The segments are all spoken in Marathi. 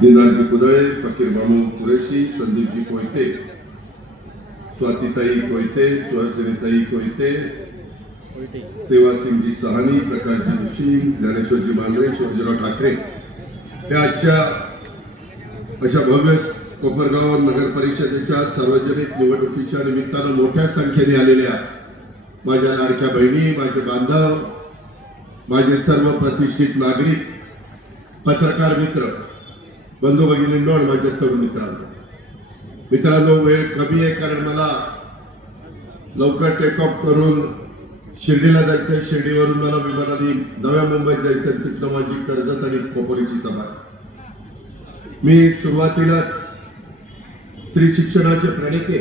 दिनाजी कुदळे, फकीर मामू कुरेशी, संदीपजी कोयते, स्वातीताई कोयते, सुहासिनीताई कोयते, सेवासिंगजी सहानी, प्रकाशजी जोशी, ज्ञानेश्वरजी मांगरे, शिवाजीराव ठाकरे या आजच्या अशा भव्य कोपरगाव नगर परिषदेच्या सार्वजनिक निवडणुकीच्या निमित्तानं मोठ्या संख्येने आलेल्या माझ्या लाडक्या बहिणी, माझे बांधव, माझे सर्व प्रतिष्ठित नागरिक, पत्रकार मित्र, बंधू भगिनींनो आणि माझ्या तरुण मित्रांनो, वेळ कमी आहे कारण मला लवकर टेक ऑफ करून शिर्डीला जायचंय. शिर्डीवरून मला विमानाने नव्या मुंबईत जायचंय. तिथलं माझी कर्जत आणि खोपोलीची सभा. मी सुरुवातीलाच स्त्री शिक्षणाचे प्रणेते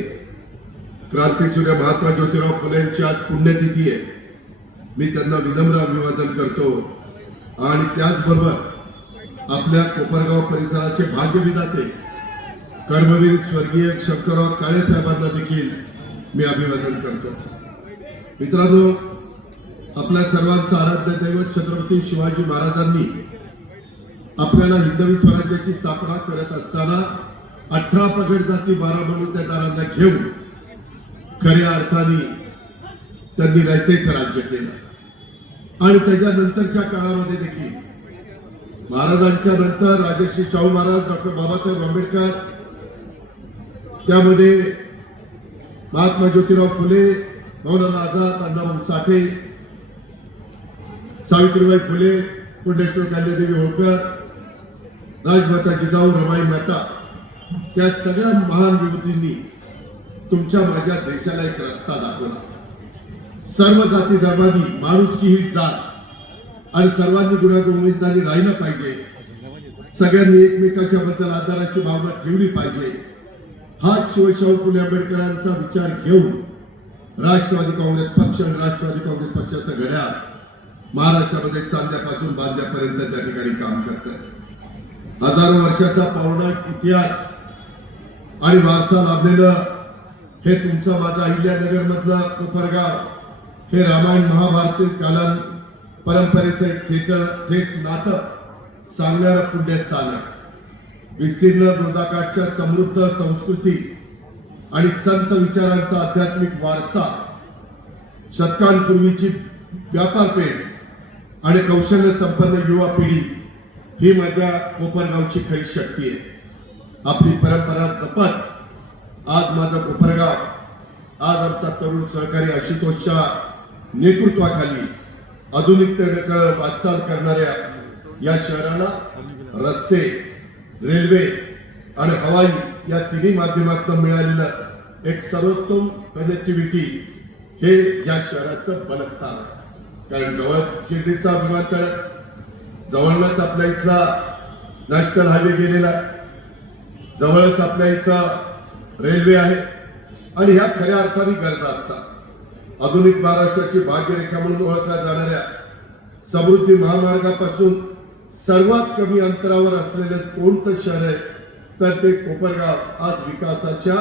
क्रांतीसूर्य महात्मा ज्योतिराव फुलेंची आज पुण्यतिथी आहे. मी त्यांना विनम्र अभिवादन करतो आणि त्याचबरोबर आपल्या कोपरगाव परिसराचे भाग्यविधाते कर्मवीर स्वर्गीय शंकरराव काळे साहेबांना देखील मी अभिवादन करतो. मित्रांनो, आपल्या सर्वांचा आराध्य दैवत छत्रपती शिवाजी महाराजांनी आपल्याला हिंदवी स्वराज्याची स्थापना करत असताना 18 पगड जाती 12 बलुतेदारांना घेऊन खऱ्या अर्थाने त्यांनी रयतेचं राज्य केलं आणि त्याच्यानंतरच्या काळामध्ये देखील महाराजांच्या नंतर राजर्षी शाहू महाराज, डॉक्टर बाबासाहेब आंबेडकर, त्यामध्ये महात्मा ज्योतिराव फुले, मौलाना आझाद, अण्णाभाऊ साठे, सावित्रीबाई फुले, पुण्यश्री कल्यादेवी होळकर, राजमाता जिजाऊ, रमाई माता, त्या सगळ्या महान विभूतींनी तुमच्या माझ्या देशाला एक रस्ता दाखवला. सर्व जाती धर्मांनी माणुसकी ही जात आणि सर्वांनी गुण्यागोविंदाने राहिलं पाहिजे. सगळ्यांनी एकमेकाच्या बद्दल आदराची भावना ठेवली पाहिजे. हा शिवशाहू फुले आंबेडकरांचा विचार घेऊन राष्ट्रवादी काँग्रेस पक्ष आणि राष्ट्रवादी काँग्रेस पक्षाचं घड्याळ महाराष्ट्रामध्ये चांद्यापासून बांद्यापर्यंत त्या ठिकाणी काम करतात. हजारो वर्षाचा पौराणिक इतिहास आणि वारसा लाभलेलं हे तुमचं माझं अहिल्यानगर मधलं कोपरगाव हे रामायण महाभारत कालान परंपरेचं एक थेट नाटक सांगणारं पुण्यस्थान आहे. विस्तीर्ण गोदाकाठच्या समृद्ध संस्कृती आणि संत विचारांचा आध्यात्मिक वारसा, शतकांपूर्वीची व्यापारपेठ आणि कौशल्य संपन्न युवा पिढी ही माझ्या कोपरगावची खरी शक्ती आहे. आपली परंपरा जपत आज माझं कोपरगाव, आज आमचा तरुण सहकारी आशुतोषच्या नेतृत्वाखाली आधुनिकतेकडे वाटचाल करणाऱ्या या शहराला रस्ते, रेल्वे आणि हवाई या तिन्ही माध्यमातून मिळालेलं एक सर्वोत्तम कनेक्टिव्हिटी हे या शहराचं बलस्थान. कारण जवळच शिर्डीचा विमानतळ, जवळच आपल्या इथला नॅशनल हायवे गेलेला, जवळच आपल्या इथं रेल्वे आहे आणि ह्या खऱ्या अर्थाने गरजा असतात. आधुनिक महाराष्ट्राची भाग्यरेखा म्हणून ओळखल्या जाणाऱ्या समृद्धी महामार्गापासून सर्वात कमी अंतरावर असलेलं कोणतं शहर आहे तर ते कोपरगाव आज विकासाच्या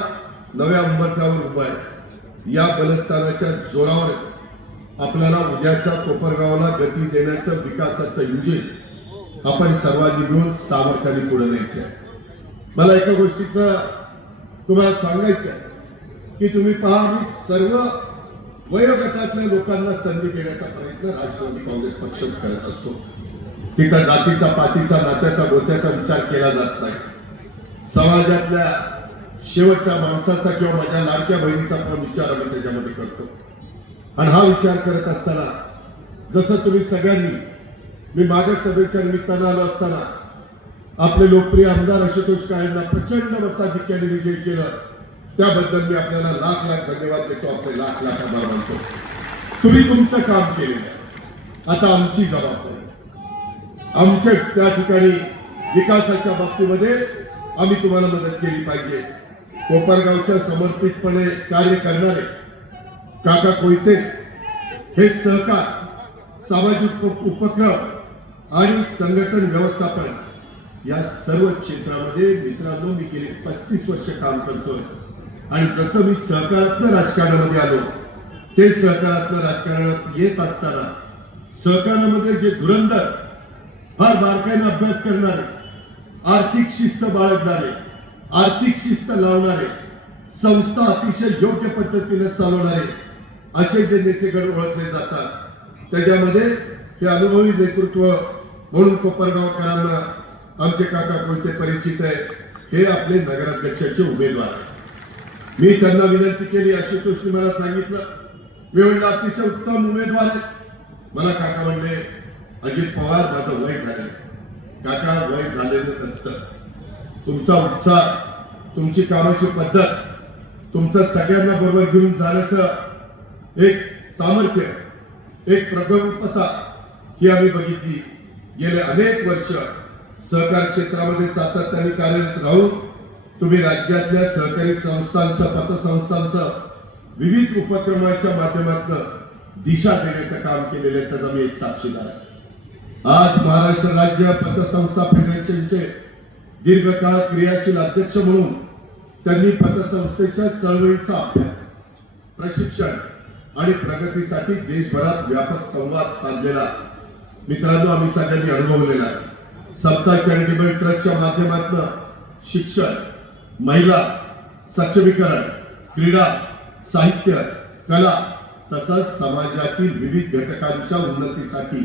नव्या उंबरठ्यावर उभं आहे. या बलस्थानाच्या जोरावरच आपल्याला उद्याच्या कोपरगावला गती देण्याचं विकासाचं इंजिन आपण सर्वांनी मिळून सामर्थ्याने पुढे न्यायचं आहे. मला एका गोष्टीचं तुम्हाला सांगायचं आहे की तुम्ही पहा, मी सर्व वयोगटातल्या लोकांना संधी देण्याचा प्रयत्न राष्ट्रवादी काँग्रेस पक्ष करत असतो. तिथं जातीचा, पातीचा, नात्याचा, गोत्याचा विचार केला जात नाही. समाजातल्या शेवटच्या माणसाचा किंवा माझ्या लाडक्या बहिणीचा पण विचार आम्ही त्याच्यामध्ये करतो. आणि हा विचार करत असताना जसं तुम्ही सगळ्यांनी, मी मागे सभेच्या निमित्तानं आलो असताना आपले लोकप्रिय आमदार आशुतोष काळेंना प्रचंड मताधिक्याने विजयी केलं, त्याबद्दल मी आपल्याला लाख लाख धन्यवाद देतो. आपले लाख लाख आभार मानतो. तुम्ही तुमचं काम केलेलं आहे. आता आमची जबाबदारी, आमच्या त्या ठिकाणी विकासाच्या बाबतीमध्ये आम्ही तुम्हाला मदत केली पाहिजे. कोपरगावच्या समर्पितपणे कार्य करणारे काका कोयते हे सहकार, सामाजिक उपक्रम आणि संघटन व्यवस्थापन या सर्व क्षेत्रामध्ये मित्रांनो मी गेले 35 वर्ष काम करतोय. आणि जसं मी सहकारात्मक राजकारणामध्ये आलो, ते सहकारात्मक राजकारणात येत असताना सहकारामध्ये जे धुरंधर, फार बारकाईने अभ्यास करणारे आर्थिक शिस्त बाळगणारे, आर्थिक शिस्त लावणारे, संस्था अतिशय योग्य पद्धतीने चालवणारे असे जे नेतेगण ओळखले जातात त्याच्यामध्ये हे अनुभवी नेतृत्व म्हणून कोपरगावकरांना आमचे काका कोणते परिचित आहे, हे आपले नगराध्यक्षाचे उमेदवार आहेत. मी त्यांना विनंती केली, आशुतोषनी मला सांगितलं, मी म्हणलं अतिशय उत्तम उमेदवार आहे. मला काका म्हणले अजित पवार माझं वय झाले. काका वय झालेलं नसतं, तुमचा उत्साह, तुमची कामाची पद्धत, तुमचं सगळ्यांना बरोबर घेऊन जाण्याचं एक सामर्थ्य, एक प्रगल्भता ही आम्ही बघितली. गेले अनेक वर्ष सहकार क्षेत्रामध्ये सातत्याने कार्यरत राहून तुम्ही राज्यातल्या सहकारी संस्थांचं, पतसंस्थांचं विविध उपक्रमाच्या माध्यमातून दिशा देण्याचं काम केलेलं आहे, त्याचा मी एक साक्षीदार आहे. आज महाराष्ट्र राज्य पतसंस्था फेडरेशनचे दीर्घकाळ क्रियाशील अध्यक्ष म्हणून त्यांनी पतसंस्थेच्या चळवळीचा अभ्यास, प्रशिक्षण आणि प्रगतीसाठी देशभरात व्यापक संवाद साधलेला मित्रांनो आम्ही सगळ्यांनी अनुभवलेला आहे. सप्ताह चॅरिटेबल ट्रस्टच्या माध्यमातून शिक्षण, महिला सक्षमीकरण, क्रीडा, साहित्य, कला तसंच समाजातील विविध घटकांच्या उन्नतीसाठी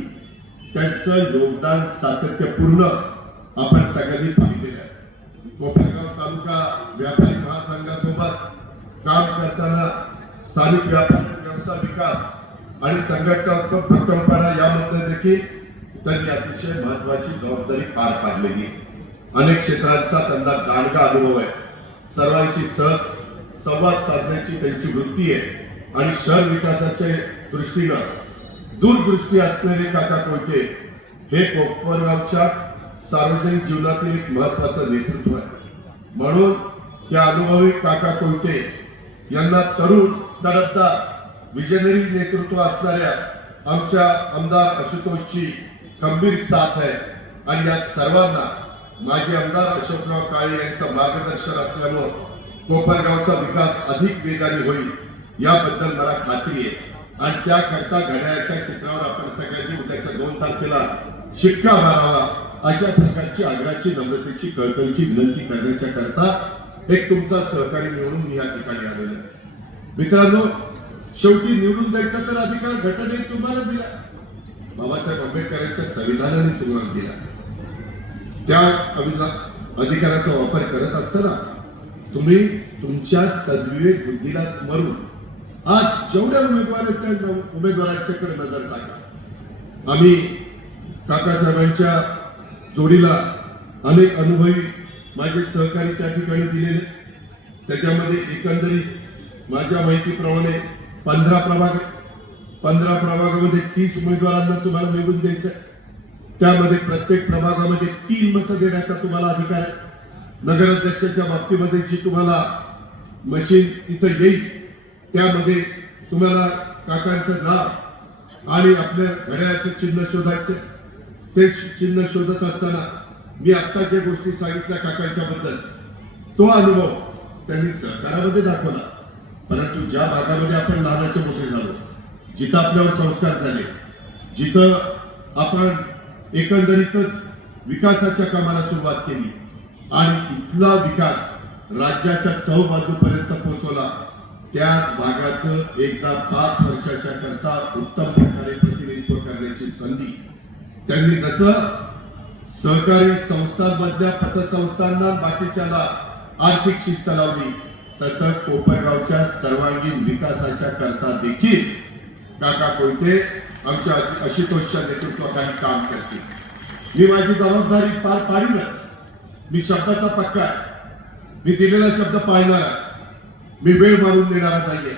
त्यांचं योगदान सातत्यपूर्ण आपण सगळ्यांनी पाहिलेलं आहे. कोपरगाव तालुका व्यापारी महासंघासोबत काम करताना स्थानिक व्यापार व्यवसाय विकास आणि संघटनात्मक भक्कमपणा यामध्ये देखील त्यांनी अतिशय महत्वाची जबाबदारी पार पाडलेली. अनेक क्षेत्रांचा त्यांना दांडगा अनुभव आहे. सर्वांशी सहज संवाद साधण्याची त्यांची वृत्ती आहे आणि शहर विकासाच्या दृष्टीनं दूरदृष्टी असलेले काका कोयते हे कोपरगावच्या सार्वजनिक जीवनातील एक महत्वाचं नेतृत्व आहे. म्हणून या अनुभवी काका कोयते यांना तरुण, तडफदार, विजनरी नेतृत्व असणाऱ्या आमच्या आमदार आशुतोषची खंबीर साथ आहे आणि या सर्वांना माजी आमदार अशोकराव काळे यांचं मार्गदर्शन असल्यामुळे कोपरगावचा विकास अधिक वेगाने होईल याबद्दल मला खात्री आहे. आणि त्याकरता घड्याळाच्या चित्रावर आपण सगळ्यांनी उद्याच्या 2 तारखेला शिक्का मारावा अशा प्रकारची आग्रहाची, नम्रतेची, कळकळीची विनंती करण्याच्या करता एक तुमचा सहकारी म्हणून मी या ठिकाणी आलेलो आहे. मित्रांनो, शेवटी निवडून द्यायचा तर अधिकार घटनेने तुम्हाला दिला, बाबासाहेब आंबेडकरांच्या संविधानाने तुम्हाला दिला. त्या अधिकाराचा वापर करत असताना तुम्ही तुमच्या सद्विवेक बुद्धीला स्मरून आज जेवढ्या उमेदवार आहेत त्या उमेदवारांच्याकडे नजर टाका. आम्ही काकासाहेबांच्या जोडीला अनेक अनुभवी माझे सहकारी त्या ठिकाणी दिलेले. त्याच्यामध्ये एकंदरीत माझ्या माहितीप्रमाणे 15 प्रभागामध्ये 30 उमेदवारांना तुम्हाला निवडून द्यायचं. त्यामध्ये प्रत्येक प्रभागामध्ये 3 मतं देण्याचा तुम्हाला अधिकार आहे. नगराध्यक्षाच्या बाबतीमध्ये जी तुम्हाला मशीन तिथं येईल त्यामध्ये तुम्हाला काकांचं नाव आणि आपल्या घड्याळाचं चिन्ह शोधायचं. ते चिन्ह शोधत असताना मी आता ज्या गोष्टी सांगितल्या काकांच्या बद्दल, तो अनुभव त्यांनी सहकारामध्ये दाखवला. परंतु ज्या भागामध्ये आपण लहानाचे मोठे झालो, जिथं आपल्यावर संस्कार झाले, जिथं आपण एकंदरीतच विकासाच्या कामाला सुरुवात केली आणि इथला विकास राज्याच्या चौबाजूपर्यंत पोहोचवला, त्याच भागाचं एकदा 5 वर्षाच्या करता उत्तम प्रकारे प्रतिनिधित्व करण्याची संधी त्यांनी जसं सहकारी संस्थांमधल्या पतसंस्थांना बाकीच्याला आर्थिक शिस्त लावली, तसं कोपरगावच्या सर्वांगीण विकासाच्या करता देखील काका कोयते आमच्या आशुतोषच्या नेतृत्वाखाली काम करतील. मी माझी जबाबदारी पार पाडीनच. मी शब्दाचा पक्का आहे, मी दिलेला शब्द पाळणार आहे. मी वेळ मारून देणारा नाहीये,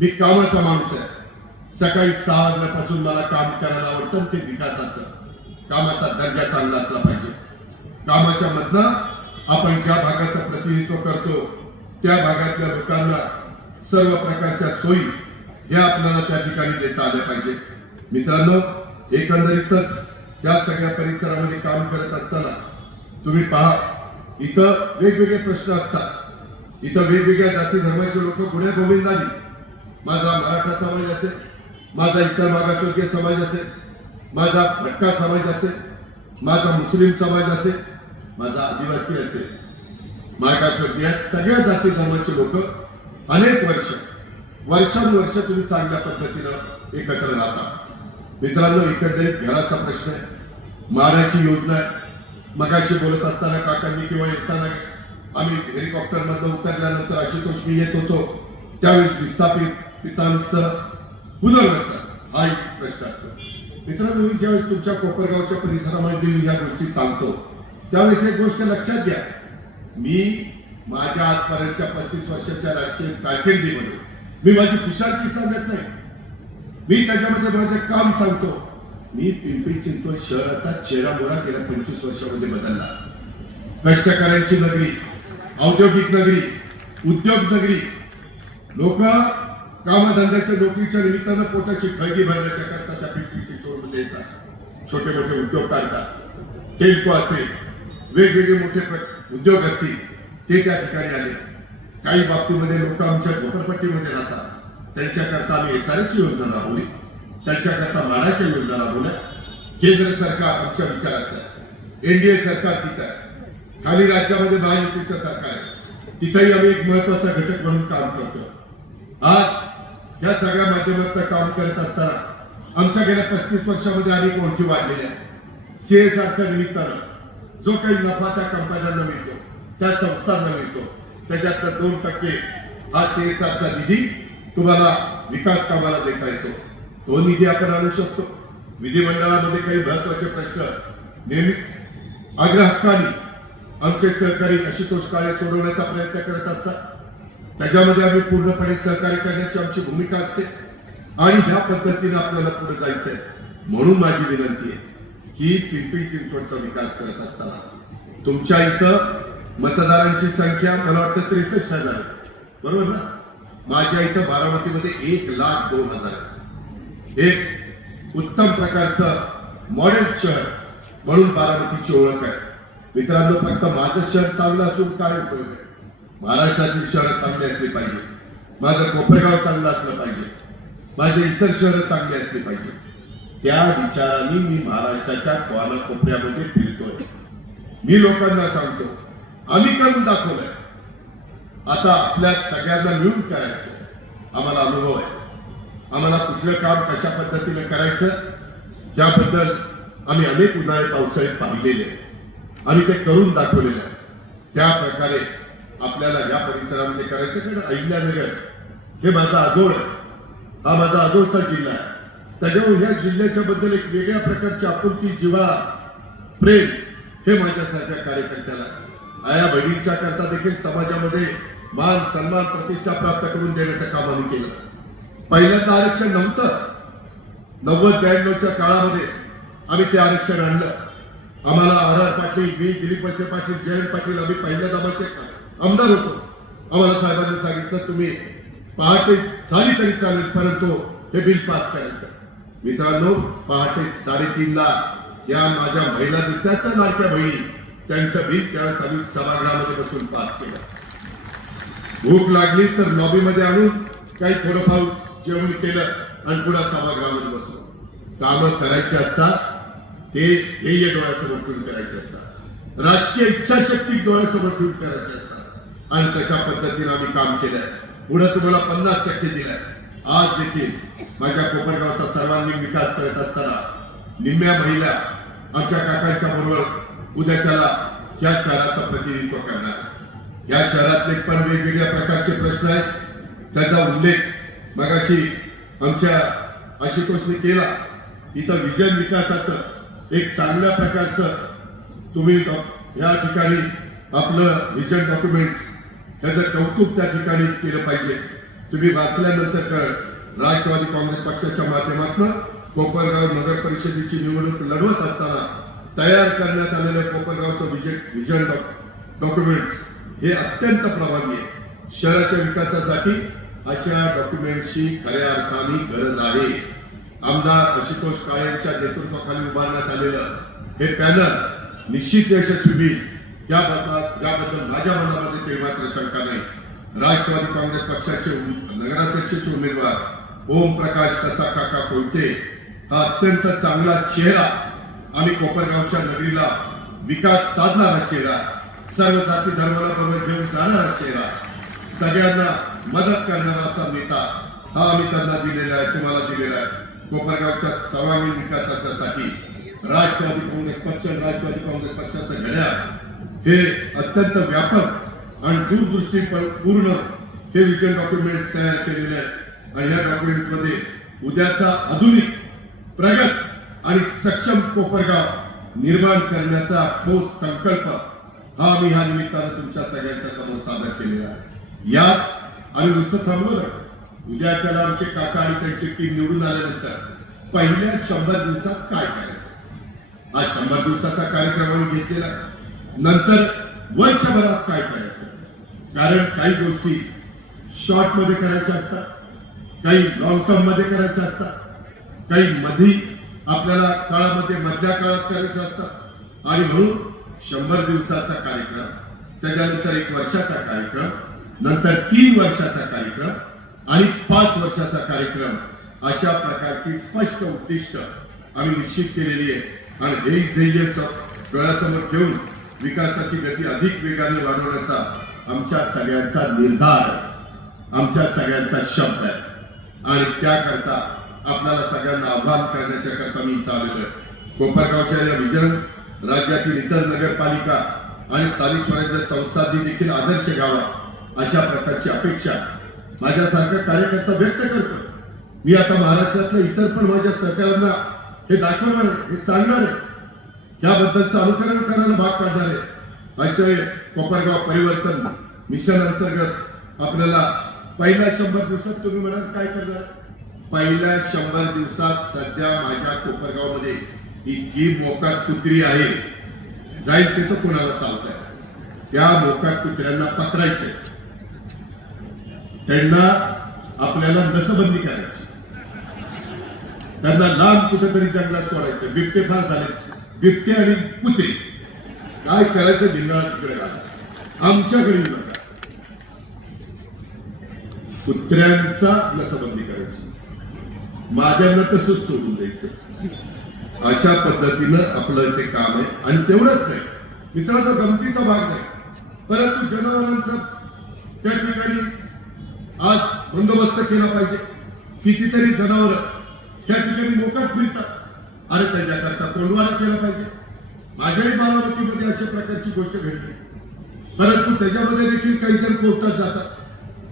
मी कामाचा माणूस आहे. सकाळी 6 वाजल्यापासून मला काम करायला आवडतं. ते विकासाचं, कामाचा दर्जा चांगला असला पाहिजे. कामाच्या मधनं आपण ज्या भागाचं प्रतिनिधित्व करतो त्या भागातल्या लोकांना सर्व प्रकारच्या सोयी ह्या आपल्याला त्या ठिकाणी देता आल्या पाहिजे. मित्रांनो, एकंदरीतच या सगळ्या परिसरामध्ये काम करत असताना तुम्ही पहा, इथं वेगवेगळे प्रश्न असतात. इथं वेगवेगळ्या जाती धर्माचे लोक गुण्या गोविंदानी, माझा मराठा समाज असेल, माझा इतर मागासवर्गीय समाज असेल, माझा भटका समाज असेल, माझा मुस्लिम समाज असेल, माझा आदिवासी असेल, मागासवर्गीय, या सगळ्या जाती धर्माचे लोक अनेक वर्षानुवर्ष तुम्ही चांगल्या पद्धतीनं एकत्र राहता. मित्रांनो, एकंदरीत घराचा प्रश्न आहे, माराची योजना आहे. मगाशी बोलत असताना काकांनी किंवा येताना आम्ही हेलिकॉप्टर मधून उतरल्यानंतर आशुतोष मी येत होतो, त्यावेळेस विस्थापित पितांचं पुनर्वसन हा एक प्रश्न असतो. मित्रांनो, मी ज्यावेळेस तुमच्या कोपरगावच्या परिसरामध्ये या गोष्टी सांगतो त्यावेळेस एक गोष्ट लक्षात घ्या, मी माझ्या आजपर्यंतच्या 35 वर्षाच्या राजकीय कारकिर्दीमध्ये मी माझी कुशालकी सांगत नाही, मी त्याच्यामध्ये माझे काम सांगतो. मी पिंपरी चिंचवड शहराचा चेहरा मोहरा गेल्या 25 वर्षामध्ये बदलला. कष्टकऱ्यांची नगरी, औद्योगिक नगरी, उद्योग नगरी, लोक कामधंद्याच्या नोकरीच्या निमित्तानं पोटाची खळगी भरण्याच्या करता त्या पिंपरी चिंचवडमध्ये येतात. छोटे मोठे उद्योग काढतात, टेल्को असेल, वेगवेगळे मोठे उद्योग असतील, ते त्या ठिकाणी आले. काही बाबतीमध्ये लोक आमच्या झोपडपट्टीमध्ये राहतात, त्यांच्याकरता आम्ही SRH योजना राबवली, त्यांच्याकरता माडाच्या योजना राबवल्या. केंद्र सरकार आमच्या विचाराचं आहे, NDA सरकार तिथं आहे, खाली राज्यामध्ये महायुतीचं सरकार आहे, तिथेही आम्ही एक महत्वाचा घटक म्हणून काम करतो. आज या सगळ्या माध्यमातून काम करत असताना आमच्या गेल्या 35 वर्षामध्ये अनेक ओळखी वाढलेल्या आहेत. CSRच्या निमित्तानं जो काही नफा त्या कंपन्यांना मिळतो, त्या संस्थांना मिळतो, त्याच्यातलं 2% हा CSRचा निधी तुम्हाला विकास कामाला देता येतो. तो निधी आपण आणू शकतो. विधिमंडळामध्ये काही महत्वाचे प्रश्न नेहमीच आग्रहकानी आमचे सहकारी आशुतोष काळे सोडवण्याचा प्रयत्न करत असतात. त्याच्यामध्ये आम्ही पूर्णपणे सहकार्य करण्याची आमची भूमिका असते आणि ह्या पद्धतीने आपल्याला पुढे जायचंय. म्हणून माझी विनंती आहे की पिंपरी चिंचवडचा विकास करत असताना तुमच्या इथं मतदारांची संख्या मला वाटतं 63,000 बरोबर ना. माझ्या इथं बारामतीमध्ये 1,02,000. एक उत्तम प्रकारचं मॉडेल शहर म्हणून बारामतीची ओळख आहे. मित्रांनो, फक्त माझं शहर चांगलं असून काय उपयोग आहे? महाराष्ट्रातील शहरं चांगली असली पाहिजे, माझं कोपरगाव चांगलं असलं पाहिजे, माझे इतर शहरं चांगली असली पाहिजे. त्या विचाराने मी महाराष्ट्राच्या कोपऱ्यामध्ये फिरतोय. मी लोकांना सांगतो, आम्ही करून दाखवलंय, आता आपल्या सगळ्यांना मिळून करायचं. आम्हाला अनुभव आहे, आम्हाला कुठलं काम कशा पद्धतीने करायचं याबद्दल आम्ही अनेक उन्हाळे पावसाळी पाहिलेले, आम्ही ते करून दाखवलेलं आहे. त्या प्रकारे आपल्याला या परिसरामध्ये करायचं. कारण अहिल्यानगर हे माझा आजोळ आहे, हा माझा आजोळचा जिल्हा आहे. त्याच्यामुळे या जिल्ह्याच्या बद्दल एक वेगळ्या प्रकारची आपुलकी, जिव्हाळा, प्रेम हे माझ्यासारख्या कार्यकर्त्याला, आया बहिणींच्या करता देखील समाजामध्ये मान सन्मान प्रतिष्ठा प्राप्त करून देण्याचं काम आम्ही केलं. पहिल्यांदा आरक्षण नव्हतं, 90-92च्या काळामध्ये आम्ही ते आरक्षण आणलं. आम्हाला RR पाटील, मी दिलीप वळसे पाटील, जयंत पाटील, आम्ही पहिल्या दाबाचे आमदार होतो. आम्हाला साहेबांनी सांगितलं तुम्ही पहाटे झाली तरी चालेल, परंतु हे बिल पास करायचं. मित्रांनो, पहाटे 3:30ला या माझ्या महिला दिसतात ना, लाडक्या बहिणी, त्यांचं बिल त्यावेळेस आम्ही सभागृहामध्ये बसून पास केलं. भूक लागली तर लॉबीमध्ये आणून काही थोडंफार जेवण केलं आणि पुन्हा सभागृहामध्ये बसलो. कामं करायची असतात ते ध्येय डोळ्यासमोर ठेवून करायचे असतात, राजकीय इच्छाशक्ती डोळ्यासमोर ठेवून करायचे असतात आणि तशा पद्धतीने आम्ही काम केलंय. पुढे तुम्हाला 50% दिलाय. आज देखील माझ्या कोपरगावचा सर्वांगीण विकास करत असताना निम्म्या महिला आमच्या काकांच्या बरोबर उद्या त्याला या शहराचं प्रतिनिधित्व करणार. या शहरातले पण वेगवेगळ्या प्रकारचे प्रश्न आहेत, त्याचा उल्लेख मगाशी आमच्या आशुतोषने केला. इथं विजन विकासाचं एक चांगल्या प्रकारचं तुम्ही या ठिकाणी आपलं विजन डॉक्युमेंट्स त्याचं कौतुक त्या ठिकाणी केलं पाहिजे. तुम्ही वाचल्यानंतर कळ, राष्ट्रवादी काँग्रेस पक्षाच्या माध्यमातून कोपरगाव नगर परिषदेची निवडणूक लढवत असताना तयार करण्यात आलेलं कोपरगावचं विजन डॉक्युमेंट्स हे अत्यंत प्रभावी आहे. शहराच्या विकासासाठी अशा डॉक्युमेंटची खऱ्या अर्थाने गरज आहे. आमदार आशुतोष काळेंच्या नेतृत्वाखाली उभारण्यात आलेलं हे पॅनल निश्चित यशस्वी होईल याबद्दल माझ्या मनामध्ये काही मात्र शंका नाही. राष्ट्रवादी काँग्रेस पक्षाचे नगराध्यक्षाचे उमेदवार ओमप्रकाश कसा काका कोयते हा अत्यंत चांगला चेहरा आम्ही कोपरगावच्या नगरीला विकास साधणारा चेहरा, सर्व जाती धर्माला बरोबर घेऊन जाणारा चेहरा, सगळ्यांना मदत करणारा असा नेता हा आम्ही त्यांना दिलेला आहे, तुम्हाला दिलेला आहे. कोपरगावच्या सर्वांगीण विकासासाठी राष्ट्रवादी काँग्रेस पक्ष, राष्ट्रवादी काँग्रेस पक्षाचं घड्याळ हे अत्यंत व्यापक आणि दूरदृष्टीपूर्ण हे विजन डॉक्युमेंट्स तयार केलेले आहेत. आणि या डॉक्युमेंट्स मध्ये उद्याचा आधुनिक, प्रगत आणि सक्षम कोपरगाव निर्माण करण्याचा ठोस संकल्प हा आम्ही ह्या निमित्तानं तुमच्या सगळ्यांच्या समोर सादर केलेला आहे. यात आम्ही नुसतं थांबलो ना, उद्याच्याला आमचे काका आणि त्यांची टीम निवडून आल्यानंतर पहिल्या 100 दिवसात काय करायचं, आज 100 दिवसाचा कार्यक्रम आम्ही घेतलेला, नंतर वर्षभरात काय करायचं. कारण काही गोष्टी शॉर्ट मध्ये करायच्या असतात, काही लॉंग टर्म मध्ये करायच्या असतात, काही मधी आपल्याला काळामध्ये मधल्या काळात करायच्या असतात. आणि म्हणून 100 दिवसाचा कार्यक्रम, त्याच्यानंतर 1 वर्षाचा कार्यक्रम, नंतर 3 वर्षाचा कार्यक्रम आणि 5 वर्षाचा कार्यक्रम, अशा प्रकारची स्पष्ट उद्दिष्ट आम्ही निश्चित केलेली आहे. आणि हे ध्येय डोळ्यासमोर ठेवून विकासाची गती अधिक वेगाने वाढवण्याचा आमच्या सगळ्यांचा निर्धार, आमच्या सगळ्यांचा शब्द आहे. आणि त्याकरता आपल्याला सगळ्यांना आव्हान करण्याच्या करता मी इथं आलेलो आहे. कोपरगावच्या या विजन राज्यातील इतर नगरपालिका आणि स्थानिक स्वराज्य संस्थांनी देखील आदर्श घ्यावा, अशा प्रकारची अपेक्षा माझ्यासारखा कार्यकर्ता व्यक्त करतो. मी आता महाराष्ट्रातल्या इतर पण माझ्या सहकाऱ्यांना हे दाखवणार, हे सांगणार आहे, याबद्दलचं अनुकरण करायला भाग पाडणार आहे. असे कोपरगाव परिवर्तन मिशन अंतर्गत आपल्याला पहिल्या 100 दिवसात तुम्ही म्हणाल काय करणार. पहिल्या 100 दिवसात सध्या माझ्या कोपरगावमध्ये इतकी मोकाट कुत्री आहे, जाईल तिथं कुणाला चालत आहे, त्या मोकाट कुत्र्यांना पकडायचं, त्यांना आपल्याला नसबंदी करायची, त्यांना लांब कुठेतरी जंगलात सोडायचं. बिबटे फार झाले, बिबटे आणि कुत्रे काय करायचं धिंगाणा तिकडे घाला, आमच्याकडे नका. कुत्र्यांचा नसबंदी करायची, माझ्यांना तसंच सोडून द्यायचं. अशा पद्धतीनं आपलं ते काम आहे. आणि तेवढंच नाही मित्रांनो, गमतीचा भाग नाही, परंतु जनावरांचा त्या ठिकाणी आज बंदोबस्त केला पाहिजे. कितीतरी जनावर त्या ठिकाणी मोकाट फिरतात, अरे त्याच्याकरता कोंडवाडा केला पाहिजे. माझ्याही बारामतीमध्ये अशा प्रकारची गोष्ट घडली, परंतु त्याच्यामध्ये देखील काही जण कोर्टात जातात.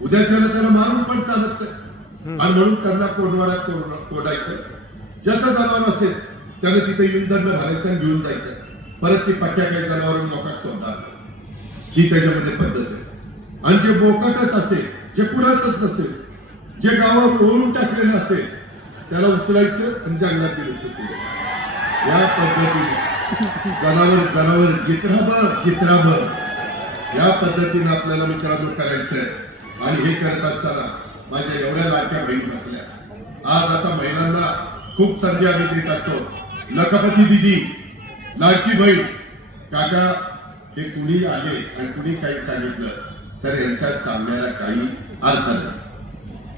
उद्याच्याला त्याला मारून पण चालत नाही, आणि म्हणून त्यांना कोंडवाडा तोडायचं. ज्याचं जनावर असेल त्याने तिथे येऊन दंड भरायचं आणि घेऊन जायचं. परत ती पट्ट्या काही जनावर मोकाट सोडणार, ही त्याच्यामध्ये पद्धत आहे. आणि जे मोकाटच असेल, जे कुणाचंच नसेल, जे गावावर ओढून टाकलेलं असेल, त्याला उचलायचं आणि जंगलात दिलं. या पद्धतीने जनावर जित्राबर या पद्धतीने आपल्याला मित्रांनो करायचंय. आणि हे करत असताना माझ्या एवढ्या लाडक्या बहिणी बसल्या. आज आता महिलांना खूप संधी आम्ही देत असतो. लखपती दिदी, लाडकी बहीण, काका, हे कुणी आले आणि कुणी काही सांगितलं तर यांच्या सांगण्याला काही अर्थ नाही.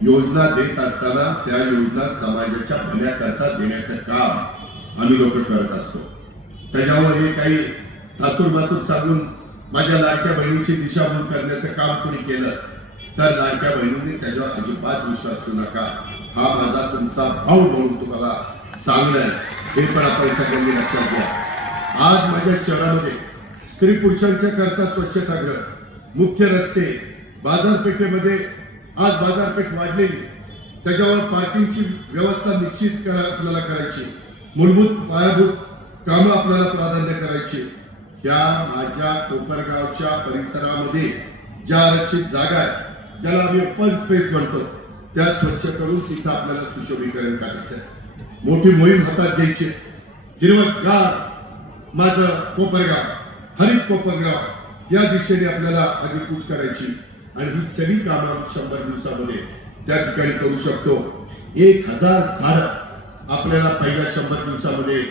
योजना देत असताना त्या योजना समाजाच्या भल्याकरता देण्याचं काम आम्ही लोक करत असतो. त्याच्यामुळे हे काही धातूर सांगून माझ्या लाडक्या बहिणीची दिशाभूल करण्याचं काम कोणी केलं तर लाडक्या बहिणींनी त्याच्यावर अजिबात विश्वास ठेवू नका. हा माझा तुमचा भाऊ म्हणून तुम्हाला सांगणं, हे पण आपण सगळ्यांनी लक्षात घ्या. आज माझ्या शहरामध्ये स्त्री पुरुषांच्या करता स्वच्छतागृह, मुख्य रस्ते, बाजारपेठेमध्ये आज बाजारपेठ वाढलेली, त्याच्यावर पार्किंगची व्यवस्था निश्चित आपल्याला करायची, मूलभूत पायाभूत कामं आपल्याला प्राधान्य करायची. या माझ्या कोपरगावच्या परिसरामध्ये ज्या आरक्षित जागा आहेत, ज्याला आम्ही ओपन स्पेस म्हणतो, त्या स्वच्छ करून तिथं आपल्याला सुशोभीकरण करायचं. मोठी मोहीम हातात घ्यायची. हिरवतगार माझं कोपरगाव, हरित कोपरगाव या दिशेने आपल्याला आगीकूच करायची. आणि ही सगळी कामं 100 दिवसामध्ये त्या ठिकाणी करू शकतो. 1000 झाडं आपल्याला पहिल्या 100 दिवसामध्ये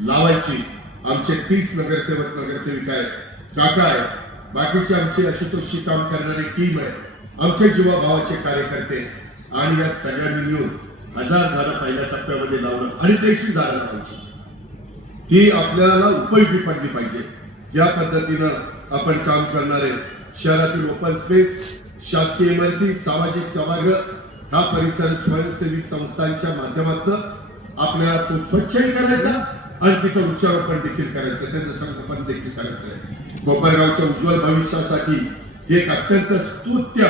लावायची. आमचे 30 नगरसेविका आहेत, काका आहेत, बाकीचे आमचे आशुतोषी काम करणारी टीम आहे, आमचे जीवाभावाचे कार्यकर्ते, आणि या सगळ्यांनी मिळून 1000 झाडं पहिल्या टप्प्यामध्ये लावणं आणि 80 झाडं लावायची. ती आपल्याला उपयोगी पडली पाहिजे. या पद्धतीनं आपण काम करणारे शहरातील ओपन स्पेस, शासकीय इमारती, सामाजिक सभागृह हा परिसर स्वयंसेवी संस्थांच्या माध्यमातून आपल्याला तो स्वच्छही करायचा आणि तिथं वृक्षारोपण देखील करायचं, त्याचं संगोपन देखील करायचं आहे. कोपरगावच्या उज्ज्वल भविष्यासाठी हे एक अत्यंत स्तुत्य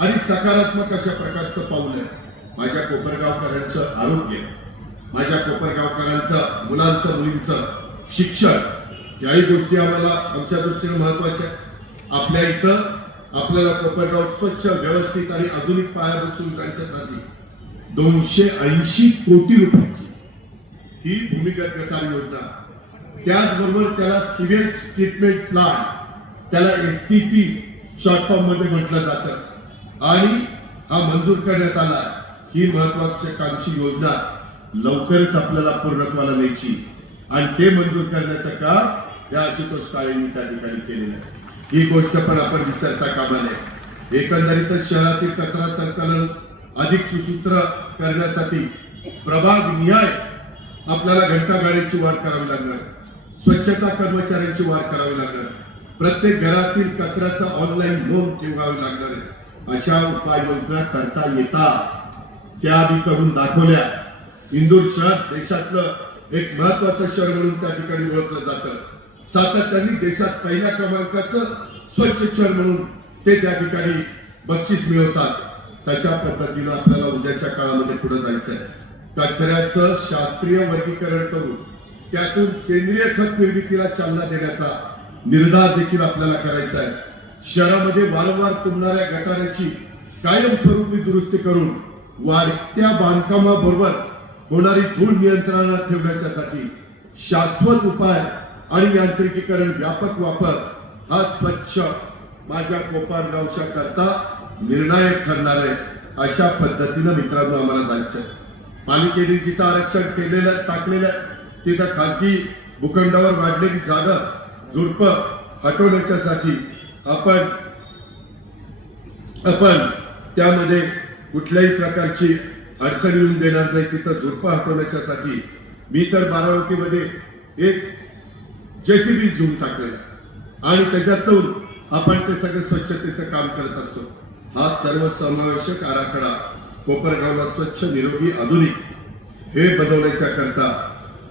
आणि सकारात्मक अशा प्रकारचं पाऊल आहे. माझ्या कोपरगावकरांचं आरोग्य, माझ्या कोपरगावकरांचं मुलांचं मुलींचं शिक्षण याही गोष्टी आम्हाला आमच्या दृष्टीने महत्वाच्या. आपल्या इथं आपल्याला कोपरगाव स्वच्छ, व्यवस्थित आणि आधुनिक पायाभूत सुविधांच्यासाठी 280 कोटी रुपयांची ही भूमिगत गटार योजना, त्याचबरोबर त्याला सिवेज ट्रीटमेंट प्लांट, त्याला एसटीपी शॉर्ट फॉर्म मध्ये म्हटलं जातं आणि हा मंजूर करण्यात आला. ही महत्वाकांक्षी योजना लवकरच आपल्याला पूर्णत्वाला न्यायची आणि ते मंजूर करण्याचं काम या आशुतोष काळेंनी त्या ठिकाणी केलेलं आहे. ही गोष्ट पण आपण विसरता कामा नये. एकंदरीतच शहरातील कचरा संकलन अधिक सुसूत्र करण्यासाठी प्रभाग निहाय आपल्याला घंटागाडीची वाढ करावी लागणार, स्वच्छता कर्मचाऱ्यांची वाढ करावी लागणार, प्रत्येक घरातील कचऱ्याचा ऑनलाईन नोंद ठेवावी लागणार आहे. अशा उपाययोजना करता येतात, त्या आधी करून दाखवल्या. इंदूर शहर देशातलं एक महत्वाचं शहर म्हणून त्या ठिकाणी ओळखलं जातं. सातत्याने देशात पहिल्या क्रमांकाचं स्वच्छ शहर म्हणून ते त्या ठिकाणी बक्षीस मिळवतात. तशा पद्धतीनं आपल्याला उद्याच्या काळामध्ये पुढे जायचंय. कचऱ्याचं शास्त्रीय वर्गीकरण करून त्यातून सेंद्रिय खत निर्मितीला चालना देण्याचा निर्धार देखील आपल्याला करायचा आहे. शहरामध्ये वारंवार तुंबणाऱ्या गटाराची कायमस्वरूपी दुरुस्ती करून वाढत्या बांधकामाबरोबर होणारी धूळ नियंत्रणात ठेवण्यासाठी शाश्वत उपाय आणि यांत्रिकीकरण व्यापक वापर हा स्वच्छ माझ्या कोपरगावच्या करता निर्णायक ठरणार आहे. अशा पद्धतीनं मित्रांनो आम्हाला जायचंय. पालिकेने जिथं आरक्षण केलेलं टाकलेलं तिथं खासगी भूखंडावर वाढलेली जागा झुडप हटवण्यासाठी आपण त्यामध्ये कुठल्याही प्रकारची अडचण येऊन देणार नाही. तिथं झुडप हटवण्यासाठी मी तर बारामतीमध्ये एक जेसीबी घेऊन टाकलेला आणि त्याच्यातून आपण ते सगळं स्वच्छतेचं काम करत असतो. हा सर्वसमावेशक आराखडा कोपरगावला स्वच्छ, निरोगी, आधुनिक हे बनवण्याच्या करता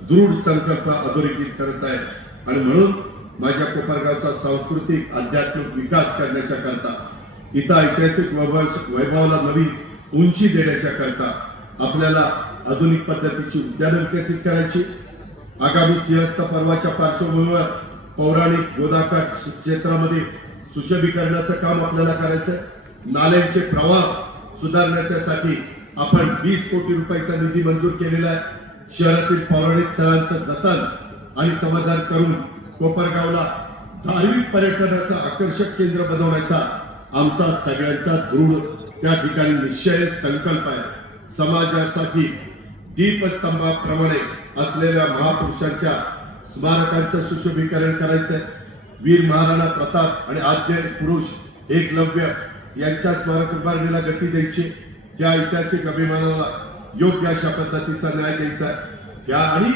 दृढ संकल्प अधोरेखित करत आहे. आणि म्हणून माझ्या कोपरगावचा सांस्कृतिक आध्यात्मिक विकास करण्याच्या करता, इथं ऐतिहासिक वैभवाला नवी उंची देण्याच्या करता आपल्याला आधुनिक पद्धतीची उद्यानं विकसित करायची. आगामी सिंहस्थ पर्वाच्या पार्श्वभूमीवर पौराणिक गोदाकाठ क्षेत्रामध्ये सुशोभीकरणाचं काम आपल्याला करायचंय. नाल्यांचे प्रवाह सुधारण्यासाठी आपण 20 कोटी रुपयाचा निधी मंजूर केलेला आहे. शहरातील पौराणिक स्थळांचं जतन आणि समाधान करून कोपरगावला धार्मिक पर्यटनाचं आकर्षक केंद्र बनवण्याचा आमचा सगळ्यांचा दृढ त्या ठिकाणी निश्चय संकल्प आहे. समाजासाठी दीपस्तंभाप्रमाणे असलेल्या महापुरुषांच्या स्मारकांचं सुशोभीकरण करायचंय. वीर महाराणा प्रताप आणि आद्य पुरुष एकलव्य यांच्या स्मारक उभारणीला गती द्यायची. या ऐतिहासिक अभिमानाला योग्य अशा पद्धतीचा न्याय द्यायचा. या आणि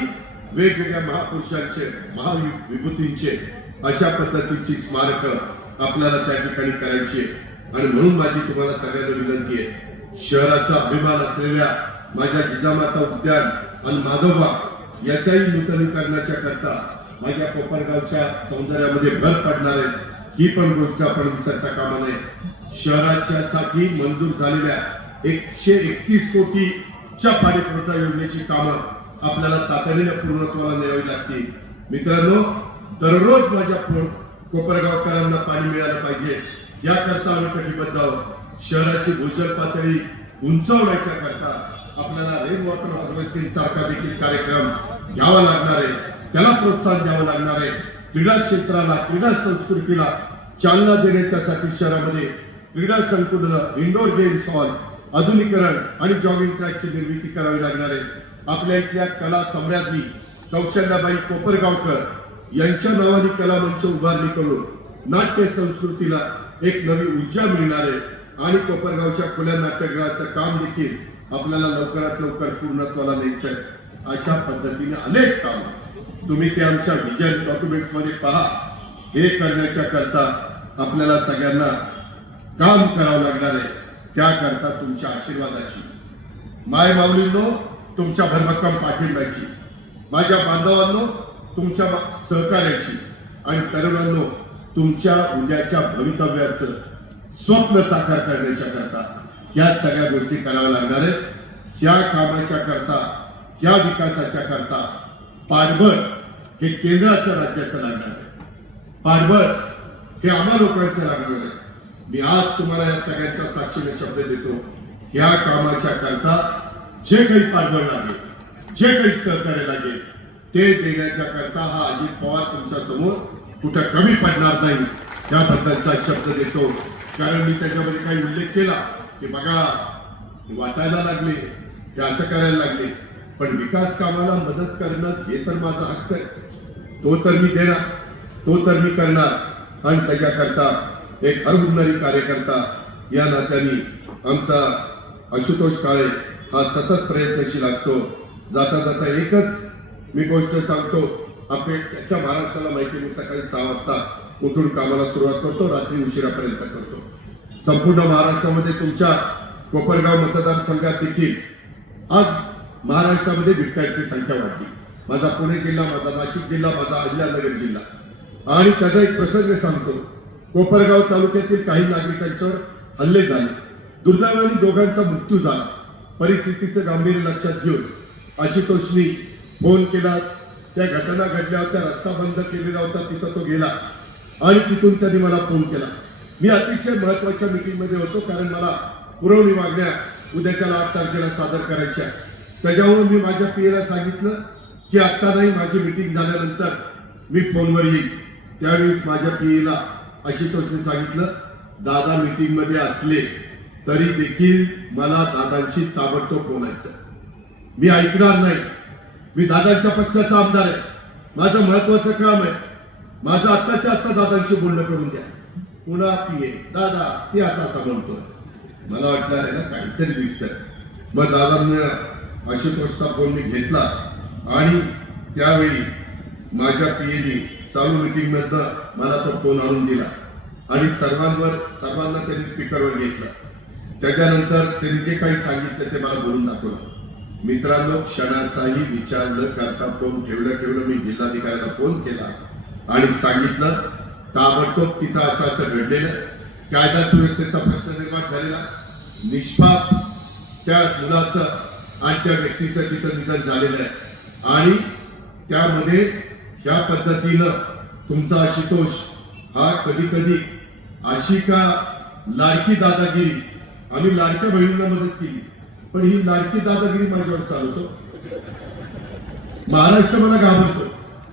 वेगवेगळ्या महापुरुषांचे, महाविभूतींचे अशा पद्धतीची स्मारक आपल्याला त्या ठिकाणी करायची. आणि म्हणून माझी तुम्हाला सगळ्यांना विनंती आहे, शहराचा अभिमान असलेल्या माझ्या जिजामाता उद्यान आणि माधवबाग याच्याही नूतनीकरणाच्या करता माझ्या कोपरगावच्या सौंदर्यामध्ये भर पडणार आहे. ही पण गोष्ट आपण विसरता कामा नये. शहराच्या साठी मंजूर झालेल्या 131 कोटीच्या पाणी पुरवठा योजनेची कामं आपल्याला तातडीने पूर्णत्वाला न्यावी लागतील. मित्रांनो, दररोज माझ्या कोपरगावकरांना पाणी मिळालं पाहिजे याकरता आम्ही कटिबद्ध आहोत. शहराची भूजल पातळी उंचावण्याच्या करता आपल्याला रेन वॉटर हार्वेस्टिंग सारखा देखील कार्यक्रम घ्यावा लागणार आहे. त्याला प्रोत्साहन द्यावं लागणार आहे. क्रीडा क्षेत्राला, क्रीडा संस्कृतीला चालना देण्यासाठी शहरामध्ये क्रीडा संकुल, इंडोर गेम्स हॉल, आधुनिकीकरण आणि जॉगिंग ट्रॅकची निर्मिती करावी लागणार आहे. आपल्या इथल्या कला सम्राज्ञी कौशल्याबाई कोपरगावकर यांच्या नावाने कला मंच उभारणी करून नाट्य संस्कृतीला एक नवी ऊर्जा मिळणार आहे. आणि कोपरगावच्या खुल्या नाट्यगृहाचं काम देखील आपल्याला लवकरात लवकर पूर्णत्वाला न्यायचं आहे. अशा पद्धतीने अनेक काम तुम्ही ते आमच्या विजन डॉक्युमेंट मध्ये पहा. हे करण्याच्या करता आपल्याला सगळ्यांना काम करावं लागणार आहे. त्याकरता तुमच्या आशीर्वादाची, माय माऊलींनो तुमच्या भरभक्कम पाठिंब्याची, माझ्या बांधवांनो तुमच्या सहकार्याची आणि तरुणांनो तुमच्या उद्याच्या भवितव्याचं स्वप्न साकार करण्याच्या करता या सगळ्या गोष्टी कराव्या लागणार आहेत. या कामाच्या करता, या विकासाच्या करता पाठबळ हे केंद्राचं राज्याचं लागणार आहे. पाठबळ हे आम्हा लोकांचं लागणार आहे. मी आज तुम्हाला या सगळ्यांच्या साक्षीने शब्द देतो, या कामाच्या करता जे काही पाठबळ लागेल, जे काही सहकार्य लागेल ते देण्याच्या करता हा अजित पवार तुमच्या समोर कुठं कमी पडणार नाही याबद्दलचा शब्द देतो. कारण मी त्याच्यामध्ये काही उल्लेख केला की बघा वाटायला लागले, हे असं करायला लागले, पण विकास कामाला मदत करणं हे तर माझा हक्क आहे. तो तर मी देणार, तो तर मी करणार. आणि त्याच्याकरता एक हरहुन्नरी कार्यकर्ता या नात्याने आमचा आशुतोष काळे हा सतत प्रयत्नशील असतो. जाता जाता एकच मी गोष्ट सांगतो, आपल्या महाराष्ट्राला माहिती, मी सकाळी 6 वाजता उठून कामाला सुरुवात करतो, रात्री उशिरापर्यंत करतो. संपूर्ण महाराष्ट्रामध्ये तुमच्या कोपरगाव मतदारसंघात देखील आज महाराष्ट्रामध्ये बिबट्यांची संख्या वाढली. माझा पुणे जिल्हा, माझा नाशिक जिल्हा, माझा अहिल्यानगर जिल्हा. आणि त्याचा एक प्रसंग सांगतो. कोपरगाव तालुक्यातील काही नागरिकांच्यावर हल्ले झाले. दुर्दैवाने दोघांचा मृत्यू झाला. परिस्थितीचं गांभीर्य लक्षात घेऊन आशुतोषनी फोन केला. त्या घटना घडल्या होत्या, रस्ता बंद केलेला होता, तिथं तो गेला आणि तिथून त्यांनी मला फोन केला. मी अतिशय महत्वाच्या मीटिंग मध्ये होतो, कारण मला पुरवणी मागण्या उद्याच्या 8 तारखेला सादर करायच्या. त्याच्यामुळे मी माझ्या पीएला सांगितलं की आता नाही, माझी मीटिंग झाल्यानंतर मी फोनवर येईल. त्यावेळेस माझ्या पीएला आशुतोषने सांगितलं, दादा मीटिंग मध्ये असले तरी देखील मला दादांशी ताबडतोब बोलायचं, मी ऐकणार नाही. मी दादांच्या पक्षाचा आमदार आहे, माझं महत्वाचं काम आहे, माझं आत्ताच्या आत्ता दादांशी बोलणं करून द्या. पुन्हा पीए दादा ते असा म्हणतो. मला वाटलं आहे ना काहीतरी दिसतंय. मग दादांना आशुतोषचा फोन मी घेतला आणि त्यावेळी माझ्या पीएनी चालू मीटिंग मधनं मला तो फोन आणून दिला आणि सर्वांना त्यांनी स्पीकरवर घेतलं. त्याच्यानंतर त्यांनी जे काही सांगितलं ते मला बोलून दाखवलं. मित्रांनो, क्षणाचाही विचार न करता फोन ठेवलं मी जिल्हाधिकाऱ्यांना फोन केला आणि सांगितलं ताबडतोब तिथं असं घडलेलं, कायदा सुव्यवस्थेचा प्रश्न निर्माण झालेला, निष्पाप त्या मुलाचं आणि त्या व्यक्तीचं तिथं निधन झालेलं आहे आणि त्यामध्ये ह्या पद्धतीनं तुमचा आशुतोष हा कधी कधी अशी का लाडकी दादागिरी, आम्ही लाडक्या बहिणींना मदत केली, पण ही लाडकी दादागिरी माझ्यावर चालवतो. महाराष्ट्र मला घाबरतो.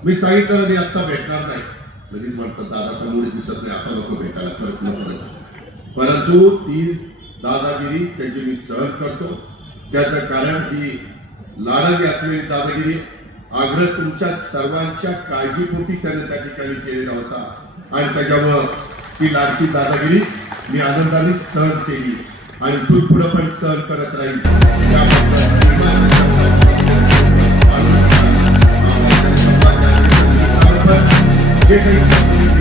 मी सांगितलं मी आता भेटणार नाही, लगेच म्हणतात दादा समोर दिसत नाही, आता नको भेटायला, फरक न पडत. परंतु ती दादागिरी त्याची मी सहन करतो. त्याचं कारण ही लाडागी असलेली दादागिरी, आग्रह तुमच्या सर्वांच्या काळजीपोटी त्याने त्या ठिकाणी केलेला होता आणि त्याच्यामुळं ती लाडकी दादागिरी मी आनंदाने सहन केली आणि तू पुढे पण सहन करत राहील. जे काही